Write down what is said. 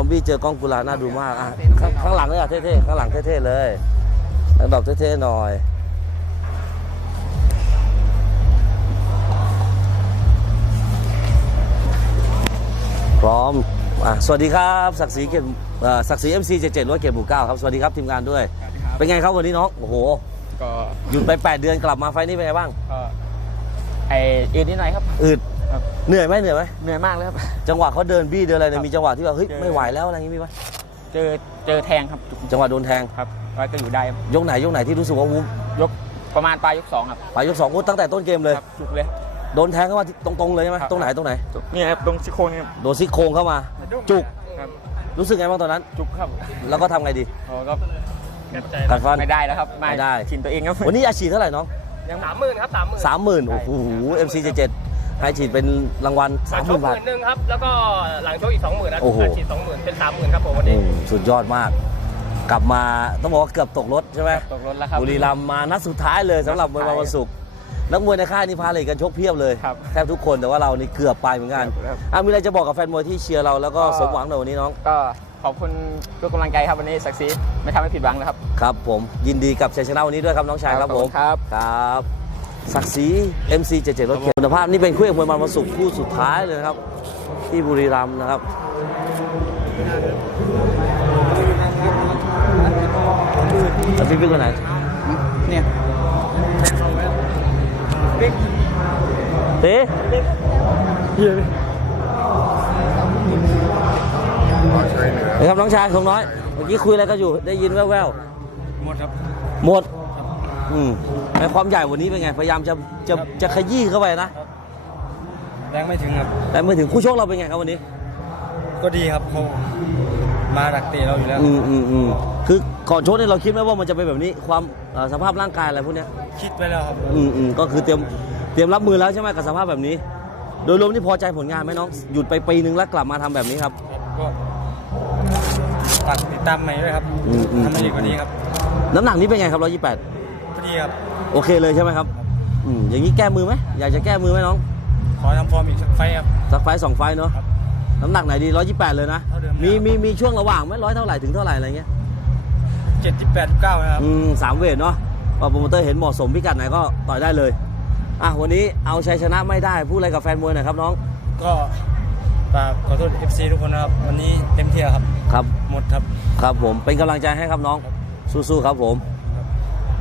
อมบี้เจอกล้องกุลาน่าดูมากอะข้างข้างหลังเลยอะเท่ๆข้างหลังเท่ๆเลยตั้งดอกเท่ๆหน่อยพร้อมอะสวัสดีครับศักดิ์ศรีเกียรติเอ่อศักดิ์ศรี MC 77ร้อยเกียรติหมู่เก้าครับสวัสดีครับทีมงานด้วย เป็นไงครับวันนี้น้องโอ้โหก็หยุดไป 8 เดือนกลับมาไฟล์นี้เป็นไงบ้าง ก็ไอเอ็นนิดหน่อยครับ อืด ครับเหนื่อยไหมเหนื่อยไหมเหนื่อยมากเลยครับ จังหวะเขาเดินบี้เดินอะไรเนี่ยครับมีจังหวะที่แบบเฮ้ยเจอไม่ไหวแล้วอะไรอย่างงี้มีไหมเจอเจอแทงครับจังหวะโดนแทงครับไว้ก็อยู่ได้ครับยกไหนยกไหนที่รู้สึกว่าวุ้มยกประมาณปลายยกสองครับปลายยกสองวุ้ตั้งแต่ต้นเกมเลยครับจุกเลย โดนแทงเข้ามาที่ตรงๆเลยใช่ไหมครับ ตรงไหนตรงไหนจุกนี่ครับตรงซี่โครงนี่ครับโดนซี่โครงเข้ามา จุกครับรู้สึกไงบ้างตอนนั้น จุกครับแล้วก็ทำไงดีโอ้ก็กัดฟันไม่ได้แล้วครับไม่ได้ชินตัวเองครับวันนี้อาชีพเท่าไหร่น้องยังสามหมื่นครับสามหมื่นสามหมื่นโอ้โห MC 77 ให้ฉีดเป็นรางวัลหสาลัมงหชมื่กนหบาทมื่นหนึ่งครับ แล้วก็หลังชกอีกสองหมื่นนะโอ้โหฉีดสองหมื่นเป็นสามหมื่นครับผมวันอืนี้มสุดยอดมาก กลับมาต้องบอกว่าเกือบตกรถใช่ไหมตกรถแล้วครับบุรีรัมย์มานัดสุดท้ายเลยสำหรับมวยวันศุกร์นักมวยในค่ายนี่พาเลยกันชกเพียบเลยครับแทบทุกคนแต่ว่าเรานี่เกือบไปเหมือนกันครับอะมีอะไรจะบอกกับแฟนมวยที่เชียร์เราแล้วก็ก็สมหวังในวันนี้น้องก็ขอบคุณทุกกำลังใจครับวันนี้ศักดิ์ศรีไม่ทำให้ผิดหวังนะครับ ครับผมยินดีกับชัยชนะวันนี้ด้วยครับน้องชายครับขผอมณครับครับ ศักดิ์ศรี MC 77รถเข็นคุณภาพนี่เป็นคู่เอกมวยมันวันศุกร์คู่สุดท้ายเลยนะครับ ที่บุรีรัมย์นะครับแล้วพี่บิ๊กคนไหนเนี่ยเต้นะครับน้องชายของน้อยเมื่อกี้คุยอะไรกันอยู่ได้ยินแว่วหมดครับๆหมด อืมในความใหญ่วันนี้เป็นไง พยายามจะจะจะขยี้เข้าไปนะ แรงไม่ถึงครับ แต่เมื่อถึงคู่ชกเราเป็นไงครับวันนี้ ก็ดีครับเขามาดักเตะเราอยู่แล้ว อืมอืมอืมคือก่อนชกเนี่ยเราคิดไหมว่ามันจะเป็นแบบนี้ ความเอ่อสภาพร่างกายอะไรพวกเนี้ย คิดไปแล้วครับ อืมอืมก็คือเตรียมเตรียมรับมือแล้วใช่ไหมกับสภาพแบบนี้ โดยรวมนี่พอใจผลงานไหมน้อง หยุดไปปีนึงแล้วกลับมาทำแบบนี้ครับ ก็ฝากติดตามใหม่ด้วยครับอืมอืม ทำให้ดีกว่านี้ครับ น้ำหนักนี้เป็นไงครับ128 พอดีครับ โอเคเลยใช่ไหมครับอืมอย่างนี้แก้มือไหมอยากจะแก้มือไหมน้อง ขอทำฟอร์มอีกสักไฟต์ครับ สักไฟต์สองไฟต์เนาะครับน้ำหนักไหนดี128เลยนะเท่าเดิมมีครับมีมีช่วงระหว่างไหมร้อยเท่าไหร่ถึงเท่าไหร่อะไรเงี้ยเจ็ดที่แปดเก้านะครับ อืมสามเวทเนาะพอโปรโมเตอร์เห็นเหมาะสมพิกัดไหนก็ต่อยได้เลยอะวันนี้เอาชัยชนะไม่ได้พูดอะไรกับแฟนมวยหน่อยครับน้องก็ฝากขอโทษ FC ทุกคนนะครับ วันนี้เต็มที่แล้วครับ ครับ หมดครับ ครับผมเป็นกำลังใจให้ครับน้อง สู้ๆครับผม